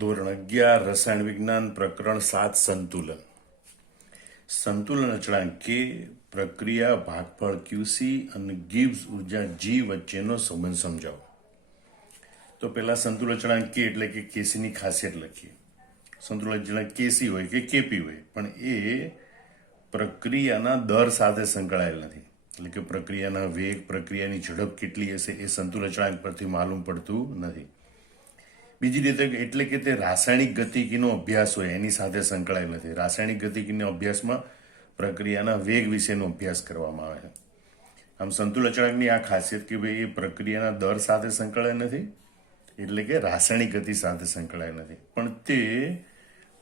ધોરણ 11 રસાયણ વિજ્ઞાન પ્રકરણ 7 સંતુલન. સંતુલન અચળાંક કે પ્રક્રિયા ભાગફળ QC અને ગિબ્સ ઉર્જા G વચ્ચેનો સંબંધ સમજાવો. તો પહેલા સંતુલન અચળાંક કે એટલે કે KC ની ખાસિયત લખીએ. સંતુલન અચળાંક KC હોય કે KP હોય, પણ એ પ્રક્રિયાના દર સાથે સંકળાયેલ નથી. એટલે કે પ્રક્રિયાના વેગ, પ્રક્રિયાની ઝડપ કેટલી હશે એ સંતુલન અચળાંક પરથી માલુમ પડતું નથી. બીજી રીતે એટલે કે તે રાસાયણિક ગતિકીનો અભ્યાસ હોય એની સાથે સંકળાયેલ નથી. રાસાયણિક ગતિકીના અભ્યાસમાં પ્રક્રિયાના વેગ વિશેનો અભ્યાસ કરવામાં આવે છે. આમ સંતુલન અચળાંકની આ ખાસિયત કે ભાઈ એ પ્રક્રિયાના દર સાથે સંકળાયેલ નથી, એટલે કે રાસાયણિક ગતિ સાથે સંકળાયેલ નથી, પણ તે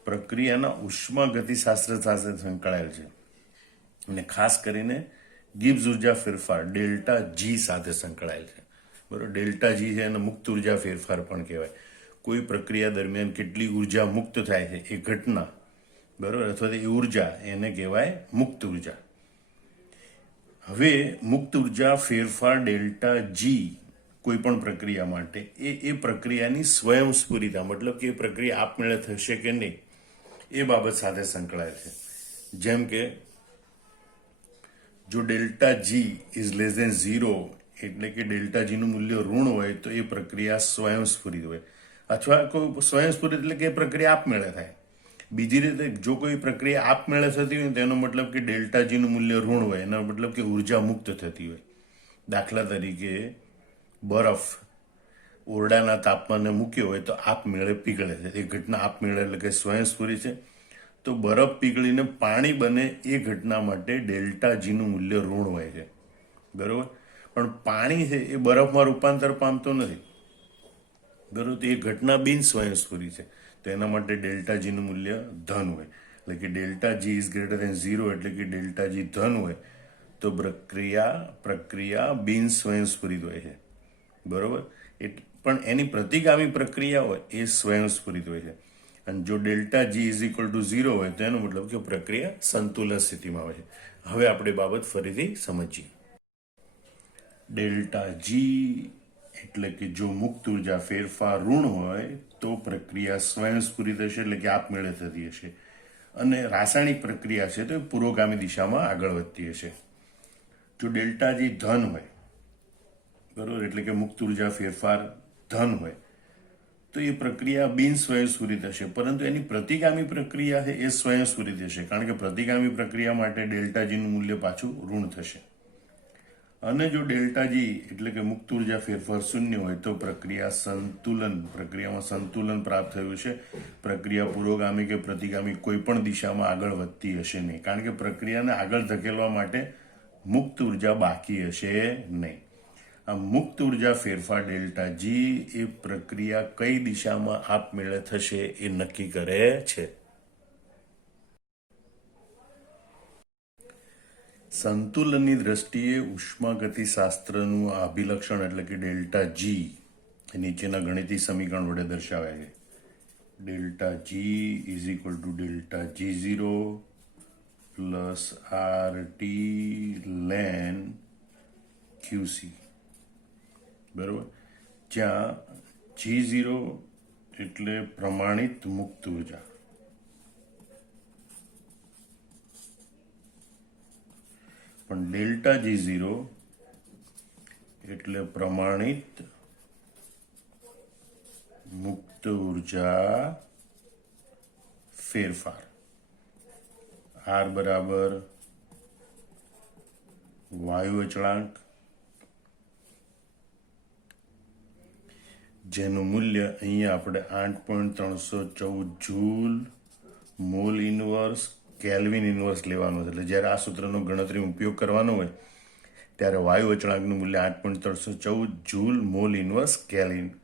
પ્રક્રિયાના ઉષ્મા ગતિશાસ્ત્ર સાથે સંકળાયેલ છે. અને ખાસ કરીને ગિબ્સ ઉર્જા ફેરફાર ડેલ્ટા G સાથે સંકળાયેલ છે. બરોબર, ડેલ્ટા G છે એને મુક્ત ઉર્જા ફેરફાર પણ કહેવાય. કોઈ પ્રક્રિયા દરમિયાન કેટલી ઉર્જા મુક્ત થાય છે એ ઘટના, બરોબર, અથવા એ ઉર્જા એને કહેવાય મુક્ત ઉર્જા. હવે મુક્ત ઉર્જા ફેરફાર ડેલ્ટા G કોઈ પણ પ્રક્રિયા માટે એ પ્રક્રિયાની સ્વયંસ્ફુરિતા, મતલબ કે એ પ્રક્રિયા આપમેળે થશે કે નહીં એ બાબત સાથે સંકળાયેલ છે. જેમ કે જો delta G is less than 0, એટલે કે ડેલ્ટા G નું મૂલ્ય ઋણ હોય તો એ પ્રક્રિયા સ્વયંસ્ફુરિત હોય, અથવા કોઈ સ્વયંસ્ફુરિત એટલે કે પ્રક્રિયા આપમેળે થાય. બીજી રીતે જો કોઈ પ્રક્રિયા આપમેળે થતી હોય તેનો મતલબ કે ડેલ્ટા G નું મૂલ્ય ઋણ હોય, એનો મતલબ કે ઉર્જા મુક્ત થતી હોય. દાખલા તરીકે બરફ ઓરડાના તાપમાને મૂક્યો હોય તો આપમેળે પીગળે છે. એ ઘટના આપમેળે એટલે કે સ્વયંસ્ફુરિત છે. તો બરફ પીગળીને પાણી બને એ ઘટના માટે ડેલ્ટા G નું મૂલ્ય ઋણ હોય છે. બરોબર, પણ પાણી છે એ બરફમાં રૂપાંતર પામતો નથી. બરોબર, તો એ ઘટના બિન સ્વયંસ્ફુરિત છે. તો એના માટે ડેલ્ટા G નું મૂલ્ય ધન હોય. એટલે કે delta G is greater than 0, એટલે કે ડેલ્ટા G ધન હોય તો પ્રક્રિયા બિન સ્વયંસ્ફુરિત હોય છે. બરોબર, પણ એની પ્રતિગામી પ્રક્રિયા હોય એ સ્વયંસ્ફુરિત હોય છે. અને જો delta G is equal two 0 હોય તો એનો મતલબ કે પ્રક્રિયા સંતુલન સ્થિતિમાં હોય છે. હવે આપણે બાબત ફરીથી સમજીએ. ડેલ્ટા G એટલે કે જો મુક્ત ઉર્જા ફેરફાર ઋણ હોય તો પ્રક્રિયા સ્વયંસ્ફુરિત હશે, એટલે કે આપમેળે થતી હશે. અને રાસાયણિક પ્રક્રિયા છે તો પુરોગામી દિશામાં આગળ વધતી હશે. જો ડેલ્ટા G ધન હોય, બરોબર, એટલે કે મુક્ત ઉર્જા ફેરફાર ધન હોય તો એ પ્રક્રિયા બિન સ્વયંસ્ફુરિત હશે, પરંતુ એની પ્રતિગામી પ્રક્રિયા છે એ સ્વયંસ્ફુરિત હશે, કારણ કે પ્રતિગામી પ્રક્રિયા માટે ડેલ્ટા G નું મૂલ્ય પાછું ઋણ થશે. અને જો ડેલ્ટા G એટલે કે મુક્ત ઉર્જા ફેરફાર શૂન્ય હોય તો પ્રક્રિયામાં સંતુલન પ્રાપ્ત થયું છે. પ્રક્રિયા પુરોગામી કે પ્રતિગામી કોઈ પણ દિશામાં આગળ વધતી હશે નહીં, કારણ કે પ્રક્રિયાને આગળ ધકેલવા માટે મુક્ત ઉર્જા બાકી હશે નહીં. આ મુક્ત ઉર્જા ફેરફાર ડેલ્ટા G એ પ્રક્રિયા કઈ દિશામાં આપમેળે થશે એ નક્કી કરે છે. સંતુલનની દ્રષ્ટિએ ઉષ્માગતિશાસ્ત્રનું આ અભિલક્ષણ એટલે કે ડેલ્ટા G નીચેના ગણિતીય સમીકરણ વડે દર્શાવાય છે. Delta G is equal to delta G0 plus RT ln QC. બરોબર, જ્યાં G0 એટલે પ્રમાણિત મુક્ત ઉર્જા, પણ ડેલ્ટા G0 એટલે પ્રમાણિત મુક્ત ઉર્જા ફેરફાર. R બરાબર વાયુ અચળાંક, જેનું મૂલ્ય અહીંયા આપણે 8.314 joule mall inverse kelvin inverse લેવાનું છે. એટલે જ્યારે આ સૂત્રનો ગણતરીમાં ઉપયોગ કરવાનો હોય ત્યારે વાયુ અચળાંકનું મૂલ્ય 8.314 joule mall inverse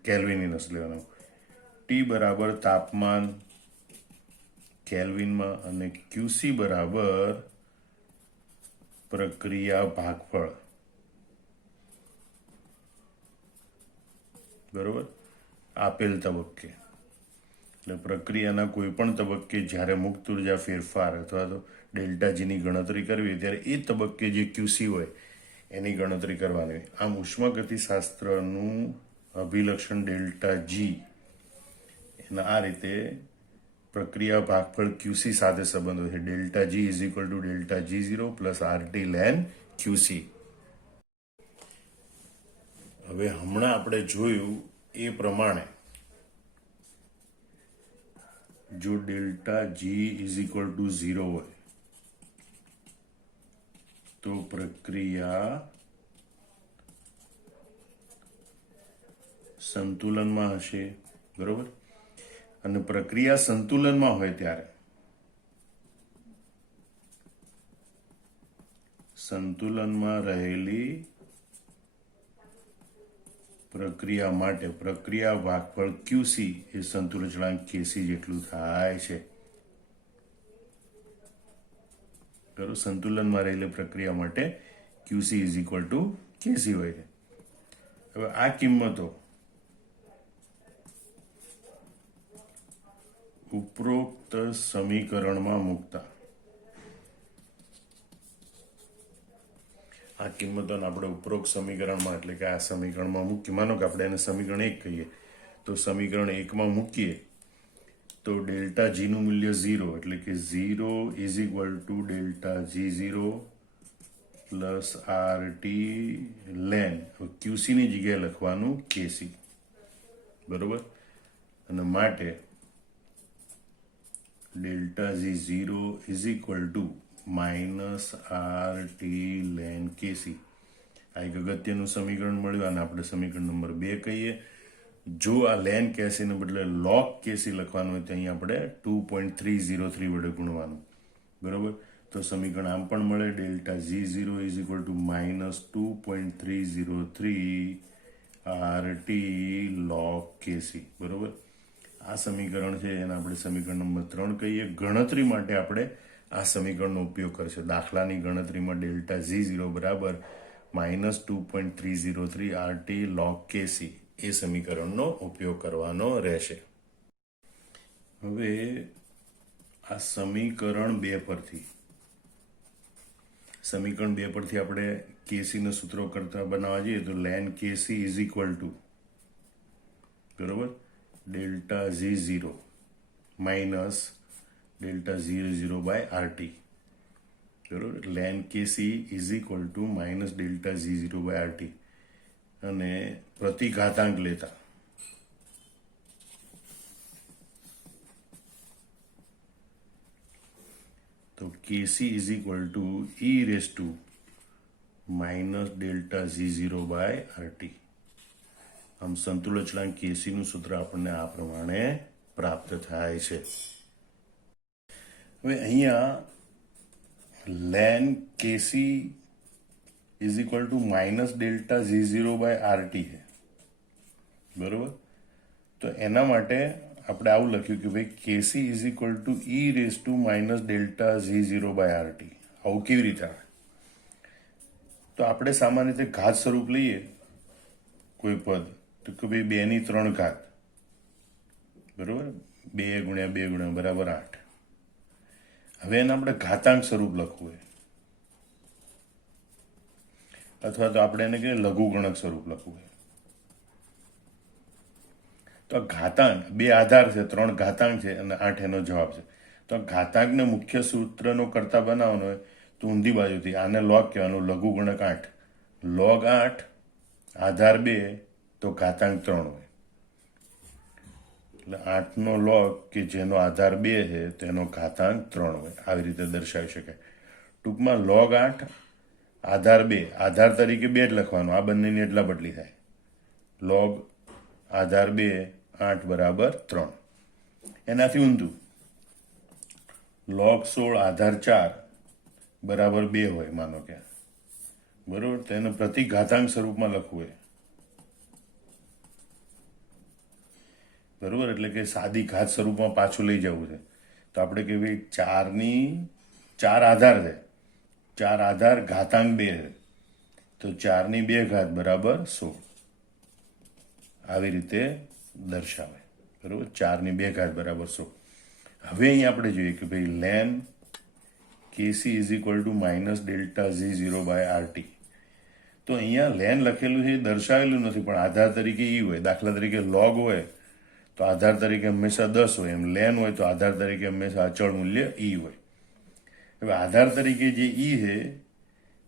kelvin inverse લેવાનું. T બરાબર તાપમાન કેલ્વિનમાં અને QC બરાબર પ્રક્રિયા ભાગફળ. બરોબર, આપેલ તબક્કે એટલે પ્રક્રિયાના કોઈ પણ તબક્કે જ્યારે મુક્ત ઉર્જા ફેરફાર અથવા તો ડેલ્ટા G ની ગણતરી કરવી ત્યારે એ તબક્કે જે QC હોય એની ગણતરી કરવાની. આમ ઉષ્માગતિશાસ્ત્રનું અભિલક્ષણ ડેલ્ટા G અને આ રીતે પ્રક્રિયા ભાગફળ QC સાથે સંબંધ છે. Delta G is equal to delta G0 plus RT ln QC. હવે હમણાં આપણે જોયું એ પ્રમાણે જો delta G is equal two 0 હોય તો પ્રક્રિયા સંતુલનમાં હશે, બરોબર. અને પ્રક્રિયા સંતુલનમાં હોય ત્યારે સંતુલનમાં રહેલી પ્રક્રિયા માટે પ્રક્રિયા ભાગફળ QC એ સંતુલન અચળાંક KC જેટલું થાય છે. બરોબર, સંતુલનમાં રહેલી પ્રક્રિયા માટે QC is equal two KC હોય છે. હવે આ કિંમતો ઉપરોક્ત સમીકરણમાં મૂકતા આ કિંમતોને આપણે ઉપરોક્ત સમીકરણમાં એટલે કે આ સમીકરણમાં મૂકીએ. માનો કે આપણે એને સમીકરણ 1 કહીએ તો સમીકરણ 1 માં મૂકીએ તો ડેલ્ટા G નું મૂલ્ય 0 એટલે કે 0 is equal to delta G0 plus RT ln QC ની જગ્યાએ લખવાનું KC, બરોબર. અને માટે delta G0 is equal to minus RT ln KC. આ એક અગત્યનું સમીકરણ મળ્યું અને આપણે સમીકરણ નંબર 2 કહીએ. જો આ ln KC ને બદલે log KC લખવાનું હોય તો અહીં આપણે 2.303 વડે ગુણવાનું, બરોબર. તો સમીકરણ આમ પણ મળે delta G0 is equal to minus 2.303 RT log KC, બરોબર. આ સમીકરણ છે એને આપણે સમીકરણ નંબર 3 કહીએ. ગણતરી માટે આપણે આ સમીકરણનો ઉપયોગ કરશે. દાખલાની ગણતરીમાં ડેલ્ટા G0 બરાબર માઇનસ 2.303 RT log KC એ સમીકરણનો ઉપયોગ કરવાનો રહેશે. હવે આ સમીકરણ 2 પરથી આપણે KC નું સૂત્ર કરતા બનાવવા જઈએ તો ln KC is equal to, બરોબર, delta G0 minus delta G0 by RT, બરોબર. ln KC is equal to minus delta G0 by RT અને પ્રતિ ઘાતાંક લેતા તો KC is equal to e raise to minus delta G0 by RT. આમ સંતુલન અચળાંક KC નું સૂત્ર આપણને આ પ્રમાણે પ્રાપ્ત થાય છે. હવે અહીંયા ln KC is equal to minus delta G0 by RT છે, બરોબર. તો એના માટે આપણે આવું લખ્યું કે ભાઈ KC is equal to e raise to minus delta G0 by RT. આવું કેવી રીતે આવે? તો આપણે સામાન્ય રીતે ઘાત સ્વરૂપ લઈએ કોઈ પદ તો કે ભાઈ 2 ની 3 ઘાત, બરોબર, 2 ગુણ્યા 2 ગુણ્યા બરાબર 8. હવે એને આપણે ઘાતાંક સ્વરૂપ લખવું હોય અથવા તો આપણે એને કહીએ લઘુગણક સ્વરૂપ લખવું હોય. તો ઘાતાંક 2 આધાર છે, 3 ઘાતાંક છે અને 8 એનો જવાબ છે. તો ઘાતાંકને મુખ્ય સૂત્રનો કરતા બનાવવાનો હોય તો ઊંધી બાજુથી આને લોગ કહેવાનું, લઘુગણક 8. log 8 આધાર 2 તો ઘાતાંક 3 હોય એટલે 8 નો log કે જેનો આધાર 2 છે તેનો ઘાતાંક 3 હોય. આવી રીતે દર્શાવી શકાય. ટૂંકમાં log 8 આધાર 2, આધાર તરીકે 2 જ લખવાનું, આ બંનેની એટલા બદલી થાય. log આધાર 2 8 બરાબર 3. એનાથી ઊંધું log 16 આધાર 4 બરાબર 2 હોય માનો કે, બરોબર. તેને પ્રતિ ઘાતાંક સ્વરૂપમાં લખવું હોય, બરોબર. એટલે કે સાદી ઘાત સ્વરૂપમાં પાછું લઈ જવું છે તો આપણે કે ભાઈ 4 આધાર છે, 4 આધાર ઘાતાંક 2 છે તો 4 ની 2 ઘાત બરાબર 16. આવી રીતે દર્શાવે, બરોબર. 4 ની 2 ઘાત બરાબર 16. હવે અહીં આપણે જોઈએ કે ભાઈ ln KC is equal to minus delta G0 by RT. તો અહીંયા ln લખેલું છે દર્શાવેલું નથી પણ આધાર તરીકે e હોય. દાખલા તરીકે log હોય તો આધાર તરીકે હંમેશા 10 હોય, એમ લેન હોય તો આધાર તરીકે હંમેશા અચળ મૂલ્ય ઈ હોય. હવે આધાર તરીકે જે ઈ છે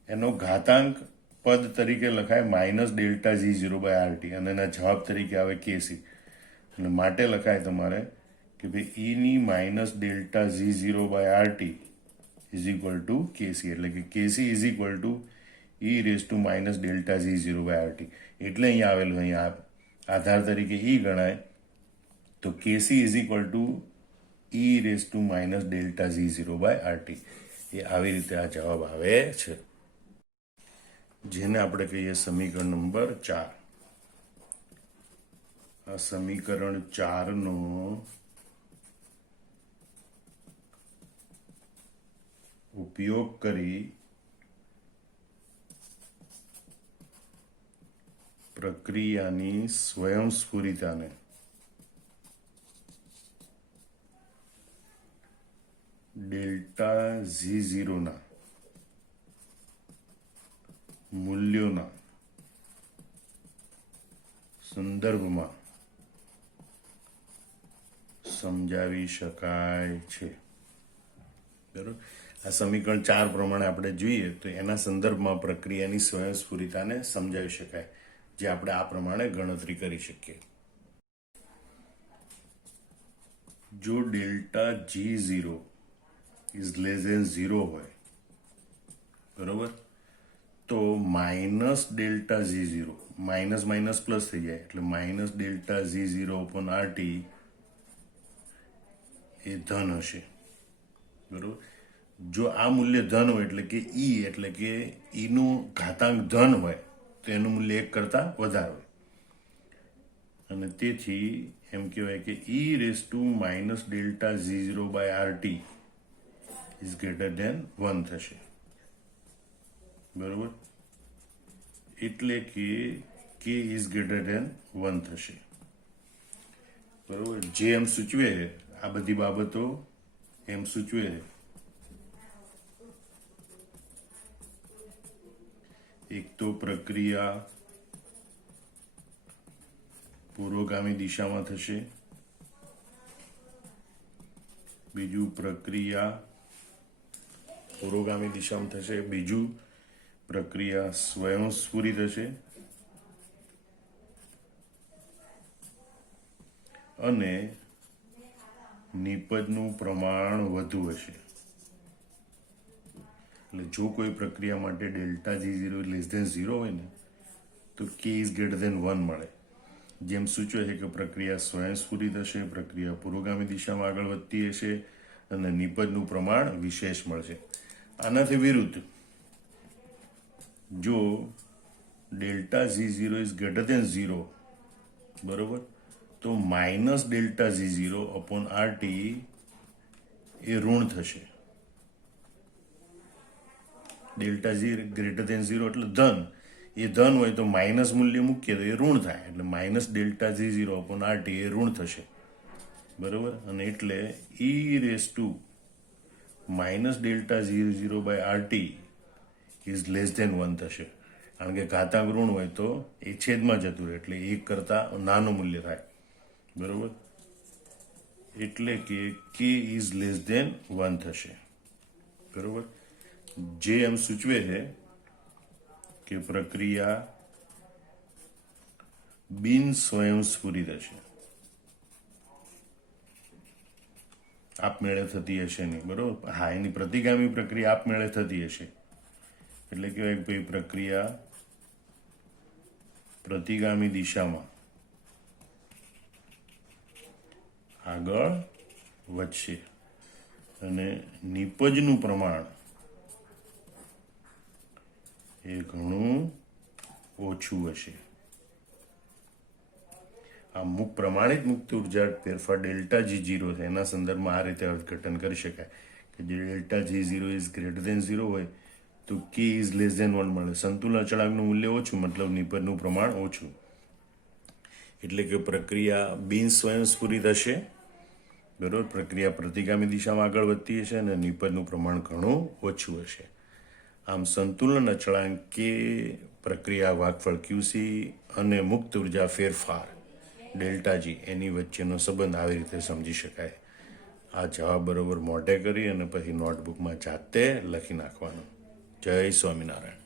એનો ઘાતાંક પદ તરીકે લખાય -Δ G0/RT અને એના જવાબ તરીકે આવે કેસી. અને માટે લખાય તમારે કે ભાઈ ઈની -Δ G0/RT ઇઝ ઇક્વલ ટુ કેસી, એટલે કે કેસી is equal to e⁻⁻Δ G0/RT. એટલે અહીંયા આવેલું, અહીંયા આધાર તરીકે ઈ ગણાય તો KC is equal to e⁻⁻Δ G0/RT. એ આવી રીતે આ જવાબ આવે છે, જેને આપણે કહીએ સમીકરણ નંબર 4. આ સમીકરણ 4 નો ઉપયોગ કરી પ્રક્રિયાની સ્વયંસ્ફુરિતાને Δ0 ના મૂલ્યોના સંદર્ભમાં સમજાવી શકાય છે. બરાબર. આ સમીકરણ 4 પ્રમાણે આપણે જોઈએ તો એના સંદર્ભમાં પ્રક્રિયાની સ્વયંસ્ફુરિતાને સમજાવી શકાય, જે આપણે આ પ્રમાણે ગણતરી કરી શકીએ. જો Δ0 ઇઝ લેસ ધેન 0 હોય, બરોબર, તો -Δ0, માઇનસ માઇનસ પ્લસ થઈ જાય એટલે -Δ0/RT એ ધન હશે. બરોબર. જો આ મૂલ્ય ધન હોય એટલે કે ઈ, એટલે કે ઈનું ઘાતાંક ધન હોય તો એનું મૂલ્ય 1 કરતાં વધારે હોય, અને તેથી એમ કહેવાય કે e⁻⁻Δ0/RT ઇઝ ગ્રેટર ધેન 1 થશે. બરોબર. એટલે કે k ઇઝ ગ્રેટર ધેન 1 થશે. બરોબર. જે એમ સૂચવે છે, આ બધી બાબતો એમ સૂચવે છે. એક તો પ્રક્રિયા પૂર્વગામી દિશામાં થશે, બીજું પ્રક્રિયા પુરોગામી દિશામાં થશે, બીજું પ્રક્રિયા સ્વયંસ્ફુરિત હશે, અને નિપજનું પ્રમાણ વધુ હશે. એટલે જો કોઈ પ્રક્રિયા માટે Δ0 લેસ ધેન 0 હોય ને તો k ઇઝ ગ્રેટર ધેન 1 મળે. જેમ સૂચવે છે કે પ્રક્રિયા સ્વયંસ્ફુરિત હશે, પ્રક્રિયા પુરોગામી દિશામાં આગળ વધતી હશે અને નિપજનું પ્રમાણ વિશેષ મળશે. આનાથી વિરુદ્ધ જો Δ0 ઇઝ ગ્રેટર ધેન 0, બરોબર, તો -Δ0/RT એ ઋણ થશે. Δ0 ગ્રેટર ધેન 0 એટલે ધન, એ ધન હોય તો માઇનસ મૂલ્ય મૂકીએ તો એ ઋણ થાય, એટલે -Δ0/RT એ ઋણ થશે. બરોબર. અને એટલે e⁻⁻Δ0/RT ઇઝ લેસ ધેન 1 થશે. કારણ કે ઘાતાંક ઋણ હોય તો એ છેદમાં જતું રહે, એટલે 1 કરતાં નાનું મૂલ્ય થાય. બરોબર. એટલે કે k ઇઝ લેસ ધેન 1 થશે. બરોબર. જે એમ સૂચવે છે કે પ્રક્રિયા બિન સ્વયંસ્ફુરિત હશે, આપમેળે થતી હશે નહીં. બરોબર. હા, એની પ્રતિગામી પ્રક્રિયા આપમેળે થતી હશે. એટલે કહેવાય કે પ્રક્રિયા પ્રતિગામી દિશામાં આગળ વધશે અને નિપજનું પ્રમાણ એ ઘણું ઓછું હશે. આ પ્રમાણિત મુક્ત ઉર્જા ફેરફાર Δ0 છે, એના સંદર્ભમાં આ રીતે અર્થઘટન કરી શકાય કે જે Δ0 ઇઝ ગ્રેટર ધેન 0 હોય તો k ઇઝ લેસ ધેન 1 મળે. સંતુલન અચળાંકનું મૂલ્ય ઓછું, મતલબ નિપજનું પ્રમાણ ઓછું. એટલે કે પ્રક્રિયા બિન સ્વયંસ્ફુરિત હશે, બરોબર, પ્રક્રિયા પ્રતિગામી દિશામાં આગળ વધતી હશે અને નિપજનું પ્રમાણ ઘણું ઓછું હશે. આમ સંતુલન અચળાંક કે પ્રક્રિયા ભાગફળ QC અને મુક્ત ઉર્જા ફેરફાર ડેલ્ટા જી એની વચ્ચેનો સંબંધ આવી રીતે સમજી શકાય. આ જવાબ બરોબર મોઢે કરી અને પછી નોટબુકમાં જાતે લખી નાખવાનો. જય સ્વામિનારાયણ.